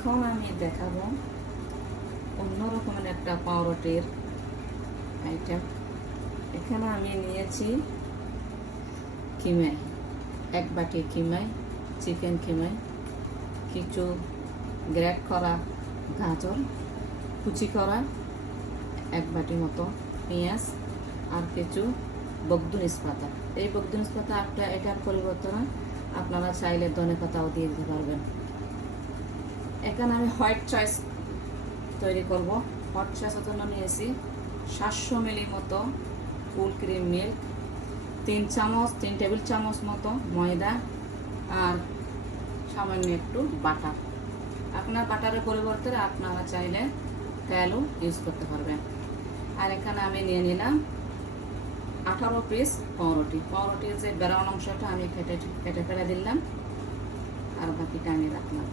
এখন আমি দেখাবো। অন্য রকমের একটা পাউরুটির আইটেম এখানে আমি নিয়েছি কিমাই, এক বাটি কিমাই, চিকেন কিমাই, কিছু গ্রেট করা গাজর, কুচি করা এক বাটি মতো পেঁয়াজ আর কিছু বগদুনিস পাতা। এই বগদুনিস পাতা একটা এটার পরিবর্তনে, আপনারা চাইলে ধনে পাতাও দিয়ে দিতে পারবেন। এখানে আমি হোয়াইট চয়েস তৈরি করব। হোয়াইট চয়েসের জন্য নিয়েছি সাতশো মিলি মতো ফুল ক্রিম মিল্ক, তিন চামচ, তিন টেবিল চামচ মতো ময়দা আর সামান্য একটু বাটার। আপনার বাটারের পরিবর্তে আপনারা চাইলে তেলও ইউজ করতে পারবেন। আর এখানে আমি নিয়ে নিলাম আঠারো পিস পাউরুটি। পাউরুটির যে বেরান অংশটা আমি কেটে কেটে ফেলে দিলাম। আর বাকিটা আমি রাখলাম।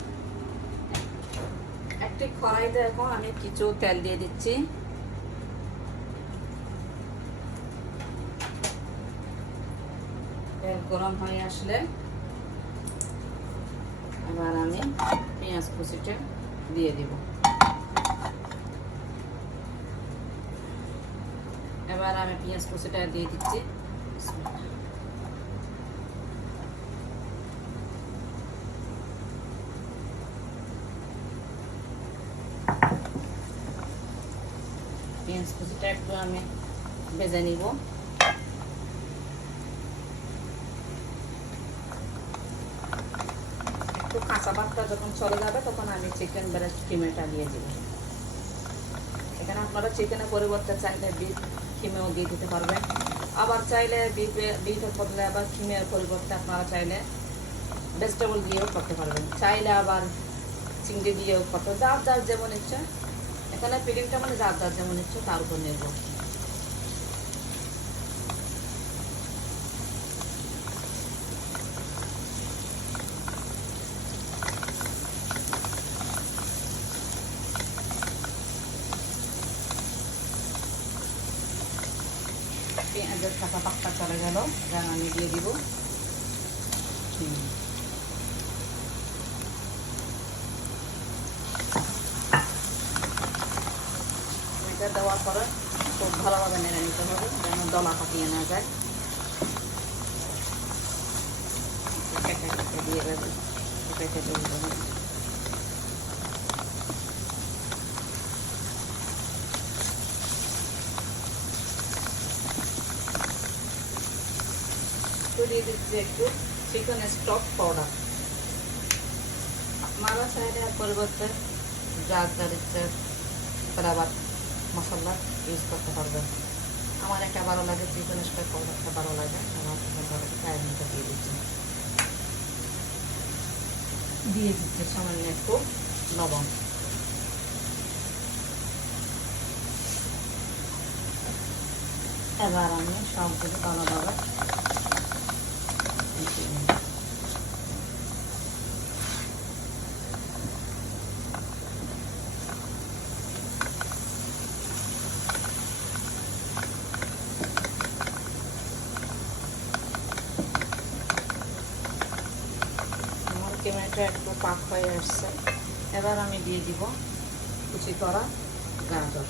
একটি কড়াইতে এখন আমি কিছু তেল দিয়ে দিচ্ছি। তেল গরম হয়ে আসলে এবার আমি পেঁয়াজ কুচিটা দিয়ে দিব। এবার আমি পেঁয়াজ কুচিটা দিয়ে দিচ্ছি। পেঁয়াজ কুচিটা একটু আমি ভেজে নিব একটু কাঁচা ভাতটা যখন চলে যাবে তখন আমি চিকেন ব্রেস্ট কিমেটা দিয়ে দিব এখানে আপনারা চিকেনের পরিবর্তে চাইলে বিফ কিমেও দিয়ে দিতে পারবেন আবার চাইলে বিফে বিফের বদলে আবার কিমের পরিবর্তে আপনারা চাইলে ভেজিটেবল দিয়েও করতে পারবেন চাইলে আবার চিংড়ি দিয়েও করতে যার যার যেমন ইচ্ছা এখানে ফিলিংটা মানে যার যার যেমন ইচ্ছা তার উপর নির্ভর। পেঁয়াজের কাঁচা পাক্কা চলে গেল আমি দিয়ে দিব। এটা দেওয়ার পরে খুব ভালোভাবে নেড়ে নিতে হবে, যেন দলা পাকিয়ে না যায়। দিয়ে দেবে কেটে কেটে দিতে একটু স্টক পরিবর্তে যার যার ফ্লেভার। মশলা ইউজ করতে পারবেন। আমার একটা ভালো লাগে চিকেন স্টক পাউডারটা ভালো লাগে। আমার তাই আমি দিয়ে দিচ্ছি। দিয়ে দিচ্ছি সামান্য একটু লবণ। এবার আমি সবগুলো ভালোভাবে মিশিয়ে নেব আমার ক্যামেরাটা একটু পাক হয়ে আসছে। এবার আমি দিয়ে দিব কুচি করা গাজর।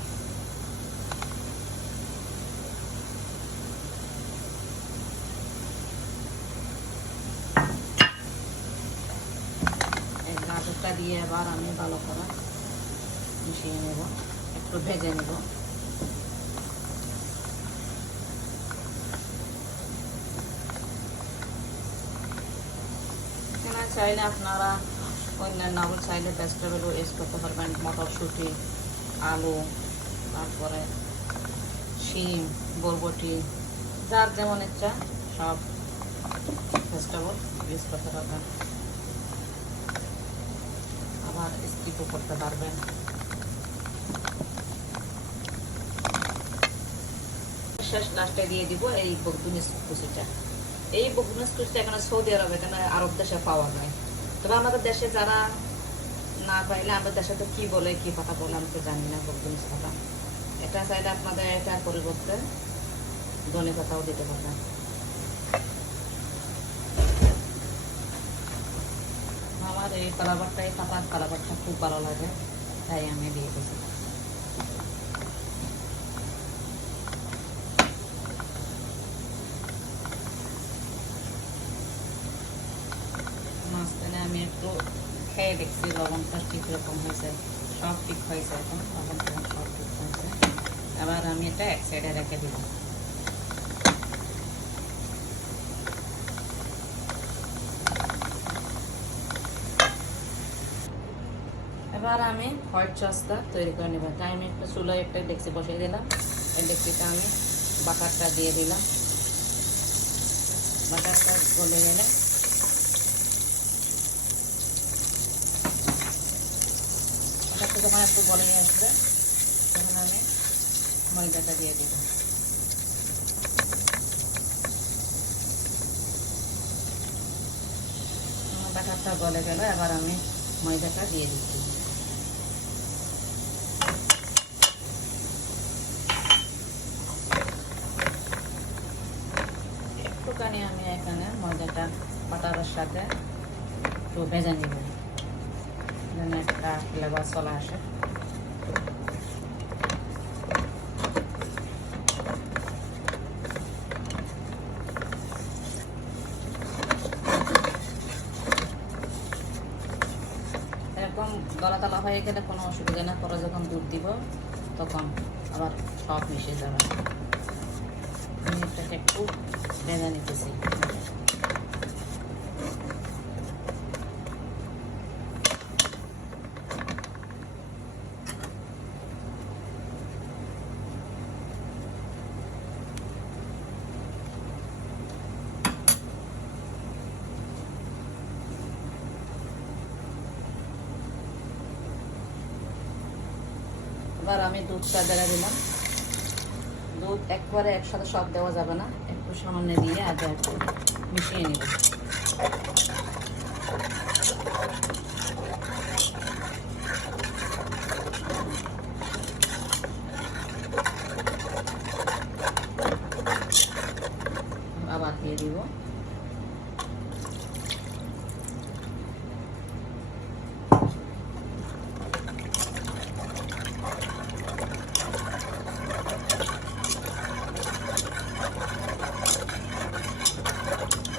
গাজরটা দিয়ে এবার আমি ভালো করে মিশিয়ে নেব, একটু ভেজে নেব। চাইলে আপনারা অন্যান্য আবার চাইলে ভেজিটেবলও ইউজ করতে পারবেন। মটরশুঁটি, আলু, তারপরে শিম, বরবটি, যার যেমন ইচ্ছা সব ভেজিটেবল ইউজ করতে পারবেন। আবার স্কিপও করতে পারবেন। শেষ লাস্টে দিয়ে দিব এই বকদুনিস কুচিটা। এই বকদুনিস কুচিটা এখানে সৌদি আরবে, এখানে আরব দেশে পাওয়া যায়। তবে আমাদের দেশে যারা না পাইলে আমাদের দেশে তো কি বলে, কি কথা বলে, আমি তো জানি না কোন জিনিস কথা। এটা চাইলে আপনাদের এটার পরিবর্তে ধনে কথাও দিতে পারবেন। আমার এই কালাবারটা এই পাতার কালাবারটা খুব ভালো লাগে, তাই আমি দিয়ে দিয়েছি মাঝখানে আমি একটু খেয়ে দেখছি লবণটা ঠিক রকম হয়েছে, সব ঠিক হয়েছে এখন লবণ টবণ সব ঠিক হয়েছে। আবার আমি এটা এক সাইডে রেখে দিলাম। এবার আমি হোয়াইট সসটা তৈরি করে নেব। তাই আমি একটা চুলোয় একটা ডেক্সি বসিয়ে দিলাম। এই ডেক্সিটা আমি বাটারটা দিয়ে দিলাম। বাটারটা গলে গেলে বাটারটা যখন একটু বলে নিয়ে আসবে। তখন আমি ময়দাটা দিয়ে দিব। বাটারটা গলে গেল, এবার আমি ময়দাটা দিয়ে দিচ্ছি। একটুখানি আমি এখানে ময়দাটা বাটারের সাথে একটু ভেজে নিব। চলে আসে। এরকম গলা তলা হয়ে গেলে কোনো অসুবিধা না, পরে যখন দুধ দিব, তখন আবার সব মিশে যাবে। আমি এটাকে একটু ভেজে নিতেছি। এবার আমি দুধটা দেড়ে দিলাম। দুধ একবারে একসাথে সব দেওয়া যাবে না, একটু সামান্য দিয়ে আগে মিশিয়ে নেব আবার দিয়ে দিব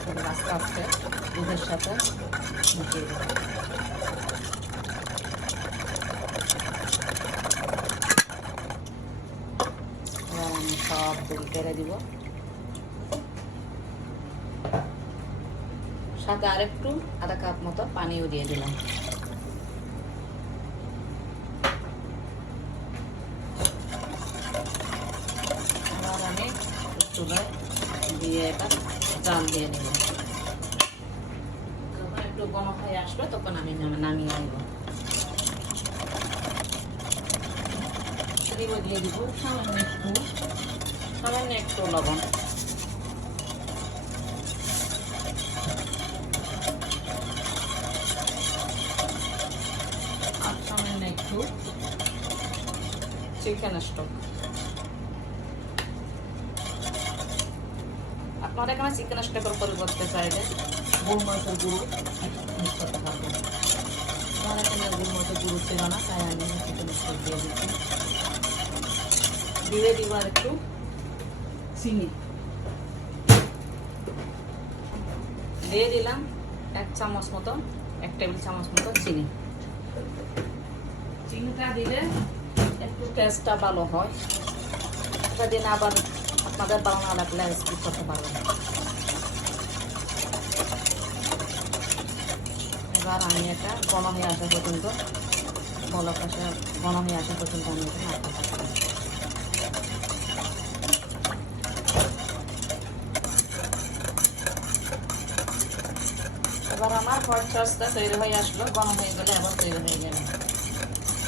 এবার আস্তে আস্তে দুধের সাথে মিশিয়ে দেবো এবার আমি সব দুধ কেড়ে দিব সাথে আরেকটু আধা কাপ মতো পানিও দিয়ে দিলাম। দিয়ে এবার জাল দিয়ে নেব যখন একটু ঘন হয়ে আসবে, তখন আমি নামিয়ে নেব। দিয়ে দিব সামান্য একটু সামান্য একটু লবণ আর সামান্য একটু চিকেন স্টক। আপনারা এখানে চিকেন স্টেকের পরিবর্তে চাইলে গুড় মরিচের গুঁড়ো মিক্স করতে পারবেন আমার এখানে গুড় মরিচের গুঁড়ো ছিল না, তাই আমি চিকেন স্টেক দিয়ে দিচ্ছি। দিয়ে দিব আর একটু চিনি। দিয়ে দিলাম এক চামচ মতো, এক টেবিল চামচ মতো চিনি। চিনিটা দিলে একটু টেস্টটা ভালো হয়। এটা দিন আবার আপনাদের ভালো না লাগলে স্কিপ করতে পারবেন এবার আমি এটা ঘন হয়ে আসা পর্যন্ত বলক আসা ঘন হয়ে আসা পর্যন্ত আমি এটা নাড়তে থাকব এবার আমার সসটা তৈরি হয়ে আসলো ঘন হয়ে গেলে আবার তৈরি হয়ে যাবে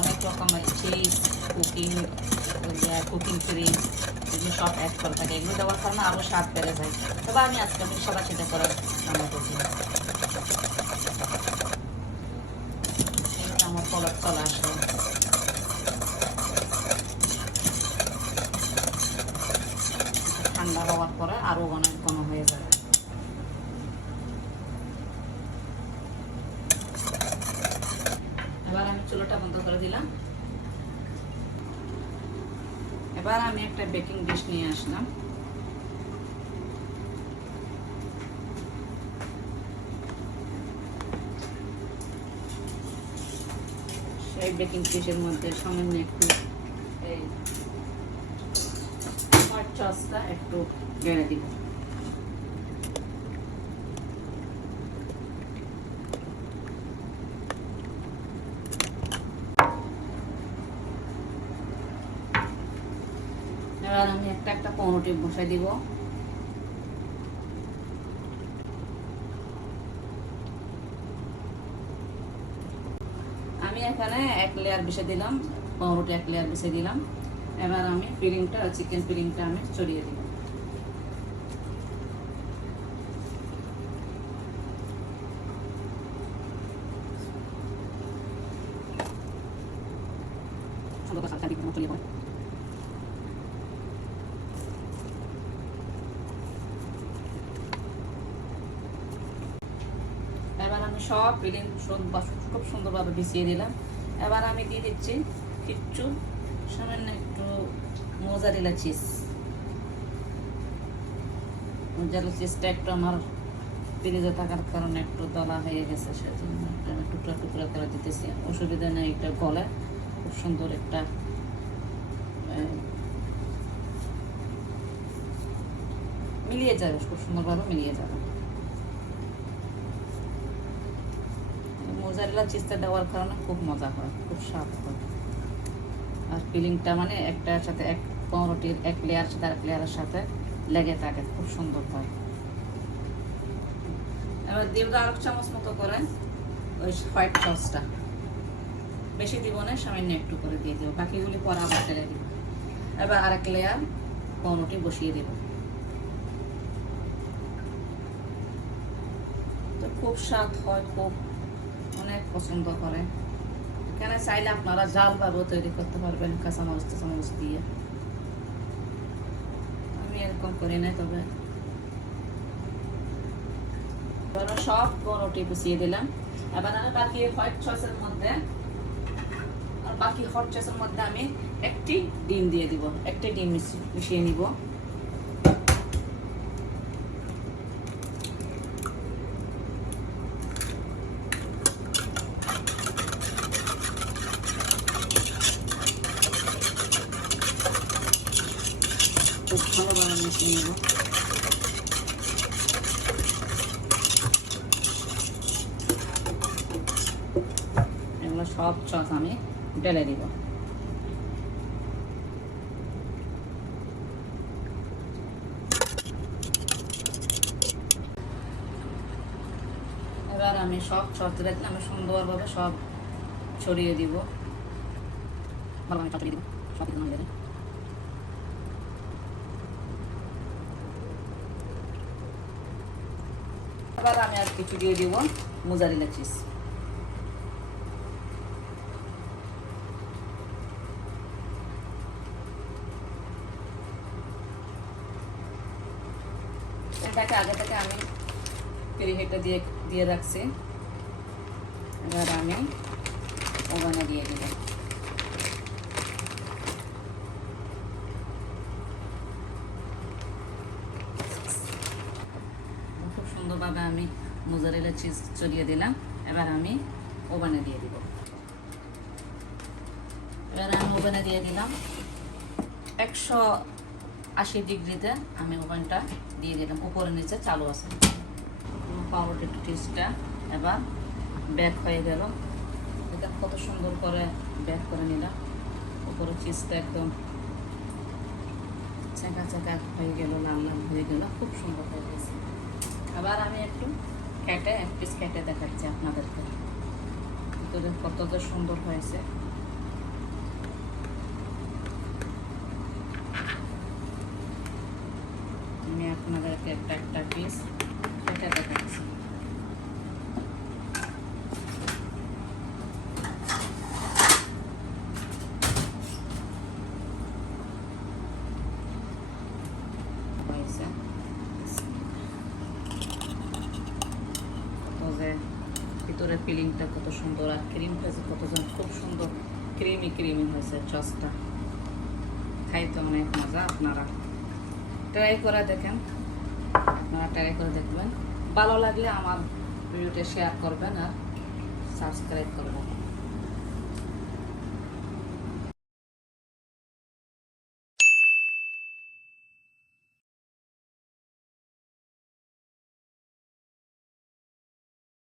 অনেক রকমের চিজ কুকিং কুকিং ক্রিম এগুলো সব অ্যাড করে থাকে। এগুলো দেওয়ার কারণে আরও স্বাদ বেড়ে যায়। তবে আমি আজকে আমি সবার সাথে করে রান্না করছি। আমার কলার চলে আসলো। ঠান্ডা হওয়ার পরে আরও অনেক ঘন হয়ে যাবে এবার আমি চুলোটা বন্ধ করে দিলাম। এবার আমি একটা বেকিং ডিশ নিয়ে আসলাম। সেই বেকিং ডিশের মধ্যে সামান্য একটু এই সসটা একটু বেড়ে দিব এবার আমি একটা একটা পনেরোটি বসাই দিব। আমি এখানে এক লেয়ার বেছে দিলাম, পনেরোটি এক লেয়ার বেছে দিলাম। এবার আমি ফিলিংটা চিকেন ফিলিংটা আমি ছড়িয়ে দিব। সুন্দর করে সালটা দিয়ে ছড়িয়ে পড়ে এবার আমি সব ফিলিং খুব সুন্দরভাবে বিছিয়ে দিলাম। এবার আমি দিয়ে দিচ্ছি কিচ্ছু, সামান্য একটু মোজারিলা চিজ মোজারিলা চিজটা একটু আমার ফ্রিজে থাকার কারণে একটু দলা হয়ে গেছে, সেজন্য আমি টুকরা টুকরা করে দিতেছি। অসুবিধা নেই, এটা গলে। খুব সুন্দর একটা মিলিয়ে যাবে, খুব সুন্দরভাবে মিলিয়ে যাবে। মোজারেলা চিজটা দেওয়ার কারণে খুব মজা হয়, খুব স্বাদ হয়। আর ফিলিংটা মানে একটার সাথে এক পনেরোটির এক লেয়ার সাথে আরেক লেয়ারের সাথে লেগে থাকে, খুব সুন্দর হয়। এবার দাও আরেক চামচ মতো করে ওই হোয়াইট সসটা বেশি দিব না, সামান্য একটু করে দিয়ে দেবো, বাকিগুলি পরে আবার তেলে দিব। এবার আরেক লেয়ার পনেরোটি বসিয়ে দেবো। তো খুব স্বাদ হয়, খুব অনেক পছন্দ করে। এখানে চাইলে আপনারা জাল ভাবেও তৈরি করতে পারবেন, কাঁচামরিচ টাচামরিচ দিয়ে। আমি এরকম করি না তবে সব পরোটি বসিয়ে দিলাম। এবার আমি বাকি হোয়াইট সসের মধ্যে, আর বাকি হট সসের মধ্যে আমি একটি ডিম দিয়ে দিব, একটি ডিম মিশি- মিশিয়ে নিব খুব ভালোভাবে মিশিয়ে নেব এগুলো সব সস আমি ঢেলে দিব। এবার আমি সব সস দিলে আমি সুন্দরভাবে সব ছড়িয়ে দিব। এবার আমি আর কিছু দিয়ে দিব মোজারিলা চিজ এটাকে আগে থেকে আমি পেরিহেটটা দিয়ে দিয়ে রাখছি। এবার আমি ওভেনে দিয়ে দিব। খুব সুন্দরভাবে আমি মোজারেলা চিজ চড়িয়ে দিলাম। এবার আমি ওভেনে দিয়ে দিব। এবার আমি ওভেনে দিয়ে দিলাম একশো আশি ডিগ্রিতে আমি ওভেনটা দিয়ে দিলাম। উপরে নিচে চালু আছে। পাউরুটি টিসটা এবার ব্যাক হয়ে গেল। এটা কত সুন্দর করে ব্যাক করে নিলাম। উপরে চিজটা একদম চাকা চাকা হয়ে গেল, লাল লাল হয়ে গেল, খুব সুন্দর হয়ে গেছে। আবার আমি একটু কেটে, এক পিস কেটে দেখাচ্ছি আপনাদেরকে। ভিতরে কত যে সুন্দর হয়েছে। আমি আপনাদেরকে একটা একটা পিস কেটে দেখাচ্ছি হয়েছে কত যে ভিতরে ফিলিংটা কত সুন্দর আর ক্রিমটা যে কত খুব সুন্দর ক্রিমি ক্রিমি হয়েছে চসটা খাইতে অনেক মজা আপনারা ট্রাই করে দেখেন আপনারা ট্রাই করে দেখবেন ভালো লাগলে আমার ভিডিওটা শেয়ার করবেন আর সাবস্ক্রাইব করবেন।